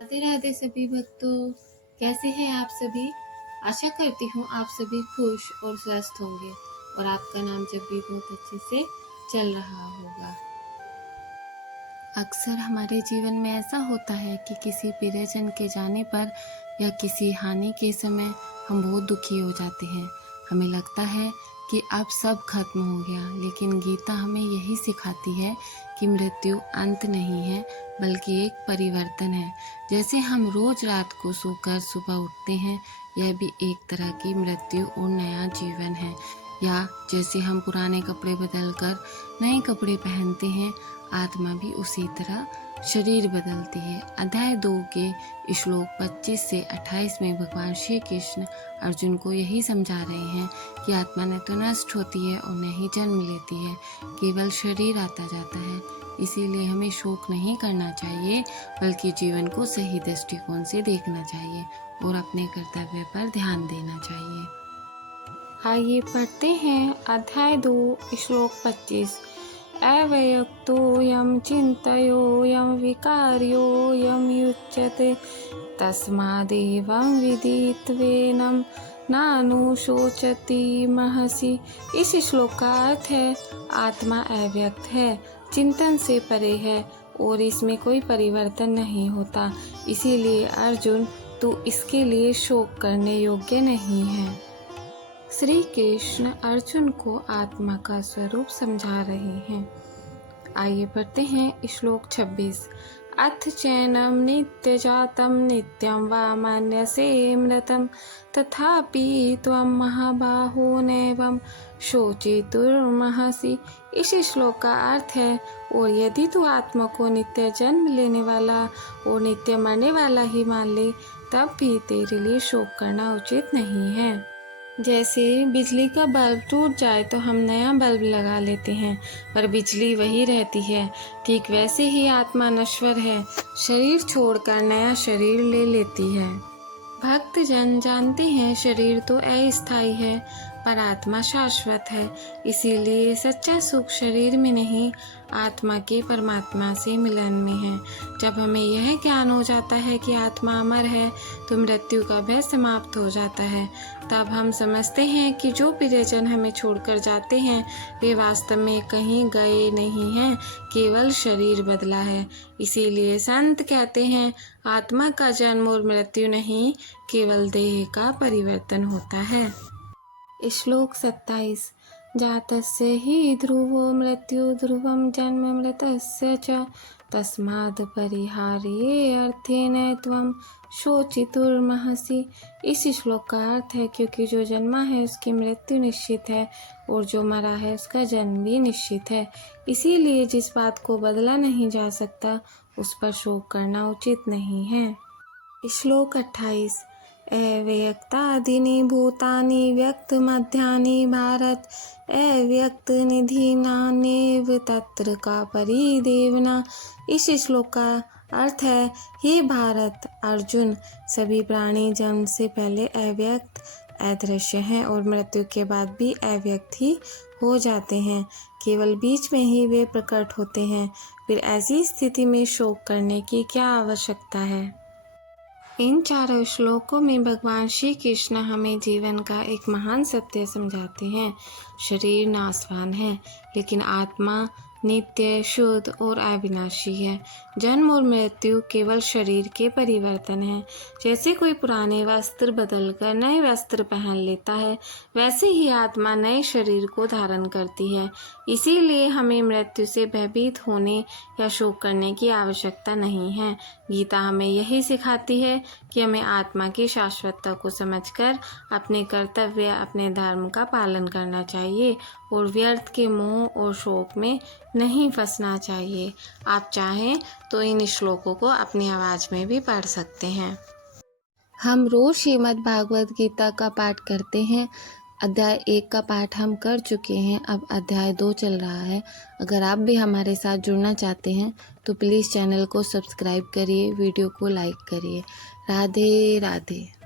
राधे राधे सभी भक्तों, कैसे हैं आप सभी। आशा करती हूँ आप सभी खुश और स्वस्थ होंगे और आपका नाम जब भी बहुत अच्छे से चल रहा होगा। अक्सर हमारे जीवन में ऐसा होता है कि किसी प्रियजन के जाने पर या किसी हानि के समय हम बहुत दुखी हो जाते हैं। हमें लगता है कि अब सब खत्म हो गया, लेकिन गीता हमें यही सिखाती है कि मृत्यु अंत नहीं है बल्कि एक परिवर्तन है। जैसे हम रोज रात को सोकर सुबह उठते हैं, यह भी एक तरह की मृत्यु और नया जीवन है। या जैसे हम पुराने कपड़े बदलकर नए कपड़े पहनते हैं, आत्मा भी उसी तरह शरीर बदलती है। अध्याय 2 के श्लोक 25 से 28 में भगवान श्री कृष्ण अर्जुन को यही समझा रहे हैं कि आत्मा न तो नष्ट होती है और न ही जन्म लेती है, केवल शरीर आता जाता है। इसीलिए हमें शोक नहीं करना चाहिए बल्कि जीवन को सही दृष्टिकोण से देखना चाहिए और अपने कर्तव्य पर ध्यान देना चाहिए। आइए पढ़ते हैं अध्याय 2 श्लोक 25। अव्यक्तोऽयं चिन्तयोऽयं विकार्योऽयं युज्यते तस्मादेवं विदित्वेनं नानुशोचति महसि। इस श्लोक का अर्थ है, आत्मा अव्यक्त है, चिंतन से परे है और इसमें कोई परिवर्तन नहीं होता। इसीलिए अर्जुन, तू इसके लिए शोक करने योग्य नहीं है। श्री कृष्ण अर्जुन को आत्मा का स्वरूप समझा रहे हैं। आइए पढ़ते हैं श्लोक 26। अथ चैनम नित्य जातम नित्यम वा मन्यसे मृतम तथापि त्वं महाबाहो नैवं शोचितुर्महसि। इस श्लोक का अर्थ है, और यदि तू आत्मा को नित्य जन्म लेने वाला और नित्य मरने वाला ही मान ले, तब भी तेरे लिए शोक करना उचित नहीं है। जैसे बिजली का बल्ब टूट जाए तो हम नया बल्ब लगा लेते हैं, पर बिजली वही रहती है। ठीक वैसे ही आत्मा नश्वर है, शरीर छोड़कर नया शरीर ले लेती है। भक्त जन जानते हैं शरीर तो अस्थायी है पर आत्मा शाश्वत है। इसीलिए सच्चा सुख शरीर में नहीं, आत्मा के परमात्मा से मिलन में है। जब हमें यह ज्ञान हो जाता है कि आत्मा अमर है तो मृत्यु का भय समाप्त हो जाता है। तब हम समझते हैं कि जो प्रियजन हमें छोड़कर जाते हैं वे वास्तव में कहीं गए नहीं हैं, केवल शरीर बदला है। इसीलिए संत कहते हैं, आत्मा का जन्म और मृत्यु नहीं, केवल देह का परिवर्तन होता है। श्लोक 27। जातस्य हि ध्रुवो मृत्यु ध्रुवं जन्म मृतस्य च तस्माद् परिहार्ये अर्थेन त्वं शोचितुर्महसि। इस श्लोक का अर्थ है, क्योंकि जो जन्मा है उसकी मृत्यु निश्चित है और जो मरा है उसका जन्म भी निश्चित है। इसीलिए जिस बात को बदला नहीं जा सकता उस पर शोक करना उचित नहीं है। श्लोक 28। अव्यक्तादीनि भूतानि व्यक्तमध्यानि भारत अव्यक्तनिधीनान्येव तत्र का परिदेवना। इस श्लोक का अर्थ है, हे भारत अर्जुन, सभी प्राणी जन्म से पहले अव्यक्त अदृश्य हैं और मृत्यु के बाद भी अव्यक्त ही हो जाते हैं। केवल बीच में ही वे प्रकट होते हैं। फिर ऐसी स्थिति में शोक करने की क्या आवश्यकता है। इन चारों श्लोकों में भगवान श्री कृष्ण हमें जीवन का एक महान सत्य समझाते हैं। शरीर नाशवान है, लेकिन आत्मा नित्य, शुद्ध और अविनाशी है। जन्म और मृत्यु केवल शरीर के परिवर्तन है। जैसे कोई पुराने वस्त्र बदलकर नए वस्त्र पहन लेता है, वैसे ही आत्मा नए शरीर को धारण करती है। इसीलिए हमें मृत्यु से भयभीत होने या शोक करने की आवश्यकता नहीं है। गीता हमें यही सिखाती है कि हमें आत्मा की शाश्वतता को समझकर अपने कर्तव्य, अपने धर्म का पालन करना चाहिए और व्यर्थ के मोह और शोक में नहीं फंसना चाहिए। आप चाहें तो इन श्लोकों को अपनी आवाज़ में भी पढ़ सकते हैं। हम रोज श्रीमद् भागवत गीता का पाठ करते हैं। अध्याय 1 का पाठ हम कर चुके हैं, अब अध्याय 2 चल रहा है। अगर आप भी हमारे साथ जुड़ना चाहते हैं तो प्लीज़ चैनल को सब्सक्राइब करिए, वीडियो को लाइक करिए। राधे राधे।